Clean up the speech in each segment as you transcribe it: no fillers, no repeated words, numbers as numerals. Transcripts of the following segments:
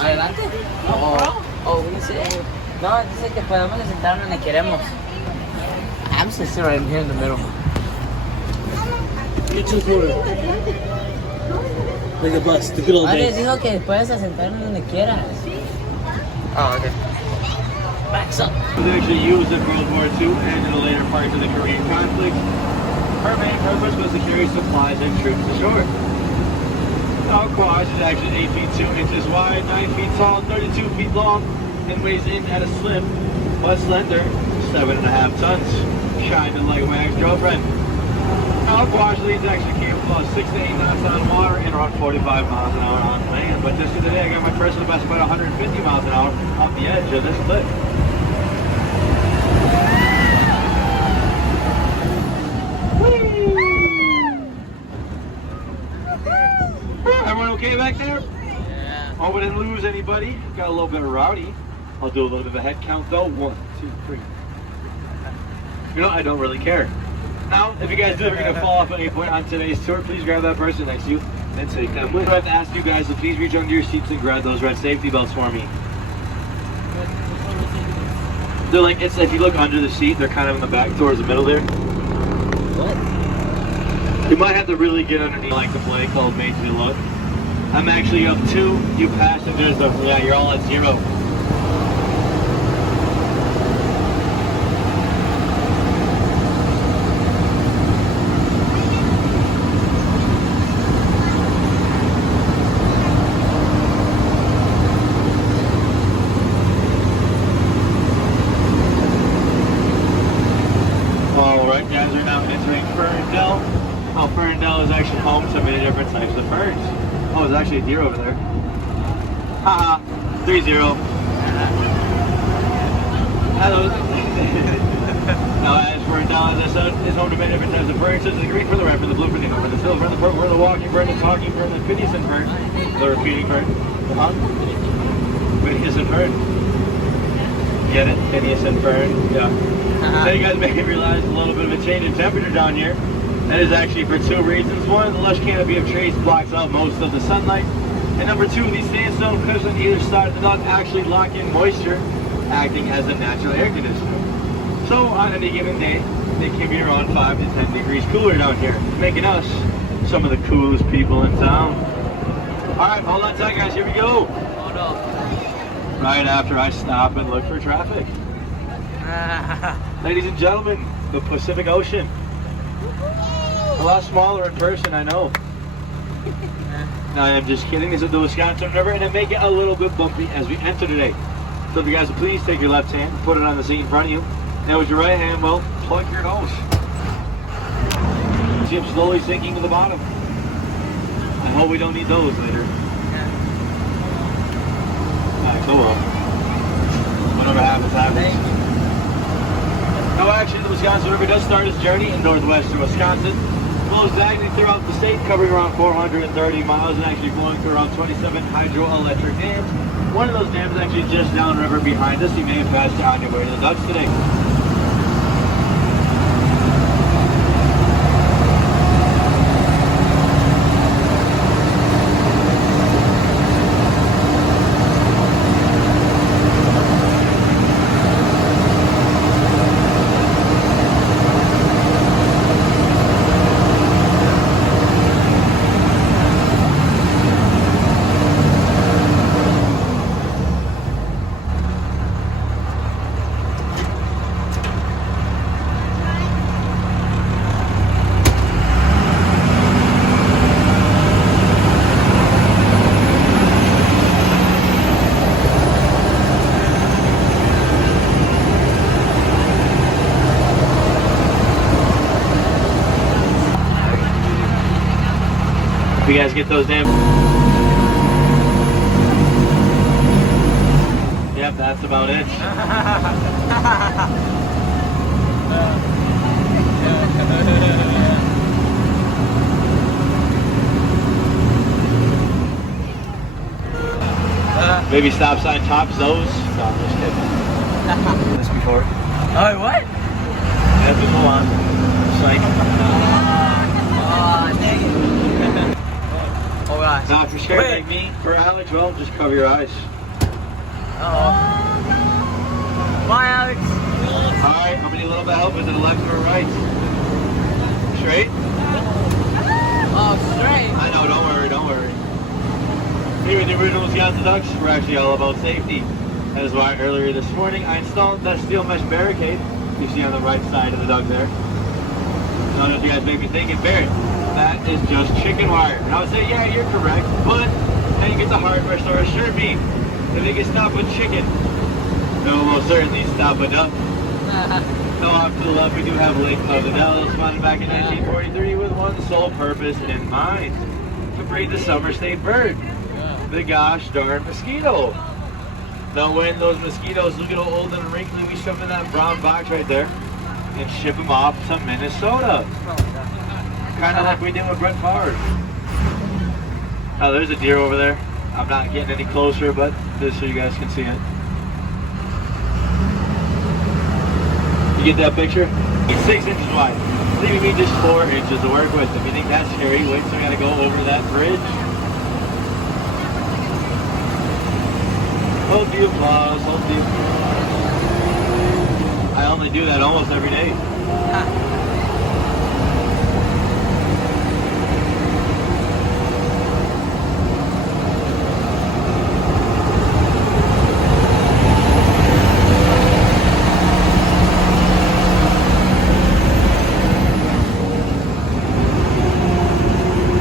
Adelante. O no sé. No, dice que podemos sentarnos donde queremos. I'm just sitting right here in the middle. Like a bus, the good old Vale, days. dijo que puedes sentarnos donde quieras. Oh, okay. Backs up. It was actually used in World War II and in the later parts of the Korean conflict. Her main purpose was to carry supplies and troops ashore. Now, Quash is actually 8 feet 2 inches wide, 9 feet tall, 32 feet long, and weighs in at a slim but slender 7.5 tons. Kinda like my ex-girlfriend. Now, Quash leads actually came about 6 to 8 knots on water and around 45 miles an hour on land. But just the other day, I got my personal best about 150 miles an hour off the edge of this cliff. Everyone okay back there? Yeah. Hope I didn't lose anybody. Got a little bit of rowdy. I'll do a little bit of a head count though. 1, 2, 3. You know, I don't really care. Now, if you guys are gonna fall off at any point on today's tour, please grab that person next to you and take them with. I have to ask you guys to please reach under your seats and grab those red safety belts for me. They're like, it's if you look under the seat, they're kind of in the back towards the middle there. What? You might have to really get underneath like the play called Made to Look. I'm actually up 2. You passengers are, yeah, you're all at 0. Alright guys, we're now entering Ferndale. Oh, Ferndale is actually home to many different types of ferns. Oh, there's actually a deer over there. Haha, 3-0. Hello. Now, as Ferndale, as I said, is home to many different types of ferns, such as the green fern, the red fern, the blue fern, the yellow fern, the silver fern, the purple fern, the walking fern, the talking fern, the Phineas fern, the repeating fern. Phineas fern. Get it? Phineas fern, yeah. Now you guys may realize a little bit of a change in temperature down here. That is actually for 2 reasons. One, the lush canopy of trees blocks out most of the sunlight. And number 2, these sandstone cliffs on either side of the dock actually lock in moisture, acting as a natural air conditioner. So on any given day, they can be around 5 to 10 degrees cooler down here, making us some of the coolest people in town. Alright, hold on tight guys, here we go. Hold up. Right after I stop and look for traffic. Ladies and gentlemen, the Pacific Ocean. A lot smaller in person, I know. No, I'm just kidding. This is the Wisconsin River, and it may get a little bit bumpy as we enter today. So if you guys would please take your left hand, put it on the seat in front of you. Now with your right hand, well, plug your nose. See them slowly sinking to the bottom. I hope we don't need those later. Alright, so whatever happens, happens. Now actually, the Wisconsin River does start its journey in northwestern Wisconsin. Flows diagonally throughout the state, covering around 430 miles and actually flowing through around 27 hydroelectric dams. One of those dams is actually just downriver behind us. You may have passed it on your way to the Ducks today. If you guys get those damn... Yep, that's about it. Maybe stop sign tops those. No, I'm just kidding. This before. Oh, what? Yeah, just hold on. Psych. Oh, dang it. Oh, God. gosh. Not for scared Wait. like me. For Alex, well, just cover your eyes. Uh-oh. Bye, Alex. Alright, how many little bit help? Is it left or right? Straight? Oh, straight. I know, don't worry, don't worry. Here with the original Wisconsin Ducks, we're actually all about safety. That is why earlier this morning I installed that steel mesh barricade you see on the right side of the duck there. I don't know if you guys may be thinking, Barrett, that is just chicken wire. And I would say, yeah, you're correct, but how you get the hardware store sure mean if they can stop a chicken, they'll most certainly stop a duck. No, off to the left, we do have Lake of the Dells, founded back in 1943 with one sole purpose in mind, to breed the summer state bird, the gosh darn mosquito. Now when those mosquitoes look a little old and wrinkly, we shove them in that brown box right there and ship them off to Minnesota. Kind of like we did with Brett Favre. Now there's a deer over there. I'm not getting any closer, but just so you guys can see it. You get that picture? It's 6 inches wide, leaving me just 4 inches to work with. If you think that's scary, wait till I gotta go over that bridge. Hold the applause, hold the applause. I only do that almost every day.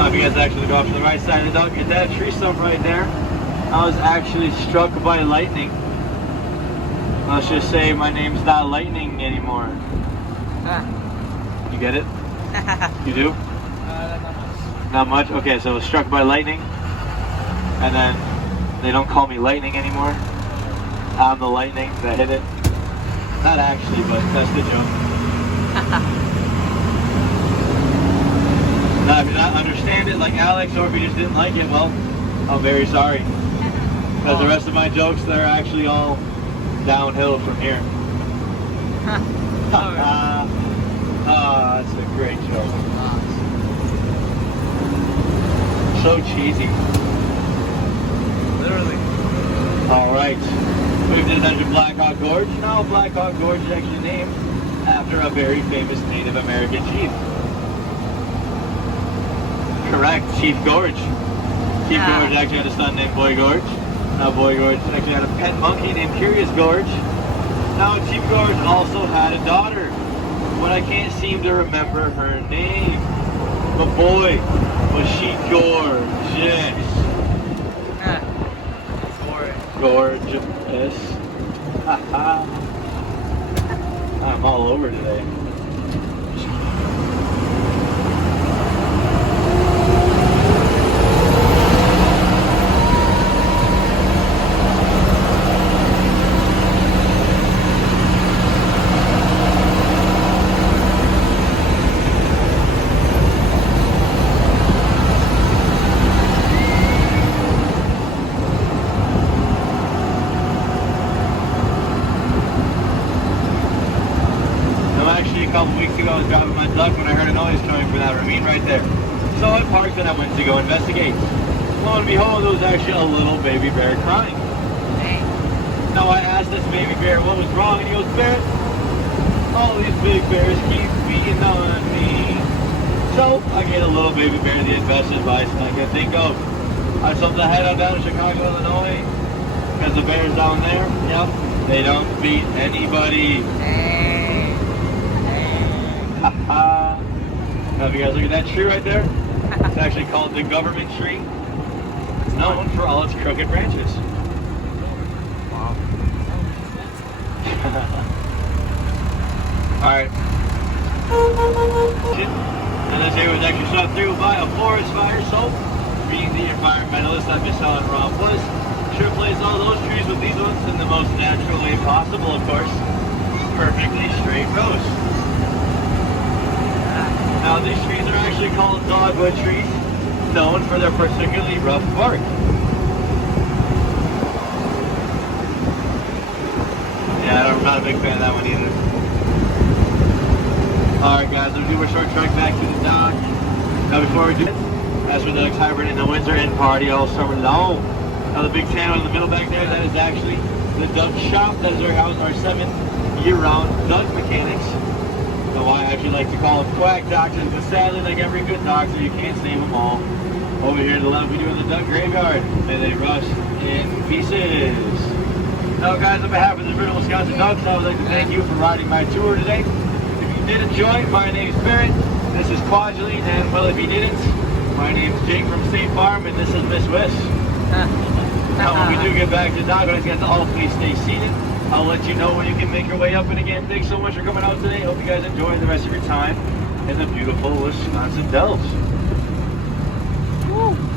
If you guys actually go off to the right side of the duck, get that tree stump right there. I was actually struck by lightning. Let's just say my name's not Lightning anymore. You get it? You do? Not much? Okay, so I was struck by lightning, and then they don't call me Lightning anymore. I'm the lightning that hit it. Not actually, but that's the joke. Now, if you not understand it like Alex, or if you just didn't like it, well, I'm very sorry. Because the rest of my jokes, they're actually all downhill from here. That's a great joke. So cheesy. Literally. Alright. We've just entered Black Hawk Gorge. Now Black Hawk Gorge is actually named after a very famous Native American chief. Correct, Chief Gorge. Chief Gorge actually had a son named Boy Gorge. Now Boy Gorge actually had a pet monkey named Curious Gorge. Now Chief Gorge also had a daughter, but I can't seem to remember her name. But boy, was she gorgeous. Gorgeous. Haha. I'm all over today. A couple weeks ago, I was driving my duck when I heard a noise coming from that ravine right there. So I parked and I went to go investigate. Lo and behold, it was actually a little baby bear crying. Now I asked this baby bear what was wrong, and he goes, Barrett, all these big bears keep beating on me. So I gave a little baby bear the best advice I could think of. I told him to head on down to Chicago, Illinois, because the bears down there, yep, they don't beat anybody. Now if you guys look at that tree right there, it's actually called the government tree. It's known for all its crooked branches. Wow. Alright. And this area was actually shot through by a forest fire, so being the environmentalist I'm just telling Rob was, sure placed all those trees with these ones in the most natural way possible, of course. Perfectly straight rows. Now these trees are actually called dogwood trees, known for their particularly rough bark. Yeah, I'm not a big fan of that one either. Alright guys, we'll do a short trek back to the dock. Now before we do it, That's where the hibernate and the Windsor Inn party all summer long. Now the big tan in the middle back there, that is actually the Duck Shop. That is our house, our 7 year-round duck mechanics. So I actually like to call them quack doctors, because sadly, like every good doctor, you can't save them all. Over here to the left, we do the duck graveyard, and they rust in pieces. Now guys, on behalf of the Brittle Wisconsin Ducks, I would like to thank you for riding my tour today. If you did enjoy, my name is Barrett, this is Quadrille, and well, if you didn't, my name is Jake from State Farm, and this is Miss Wiss. Now when we do get back to Doghouse, guys, all please stay seated. I'll let you know when you can make your way up, and again, thanks so much for coming out today. Hope you guys enjoy the rest of your time in the beautiful Wisconsin Dells. Woo.